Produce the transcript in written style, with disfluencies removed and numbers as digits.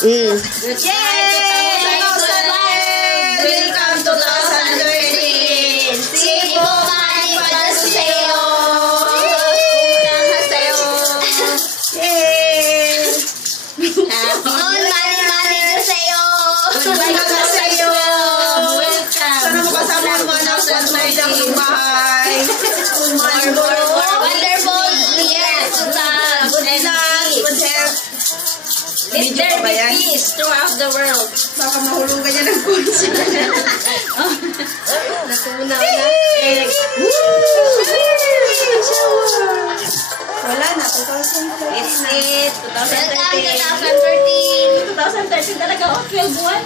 Yay! Welcome 2013! Sipo 많이 받으세요! Yay! 돈 많이 주세요! Sana makasama ang mga anak sa Naidang bahay. Wonderful year! Good luck, good health. Let there be peace throughout the world. Baka mahulugan niya ng kotse. Natunaw na. Wala na, 2013 It's na. it. 2013. 2013 talaga. Oh, 12 buwan.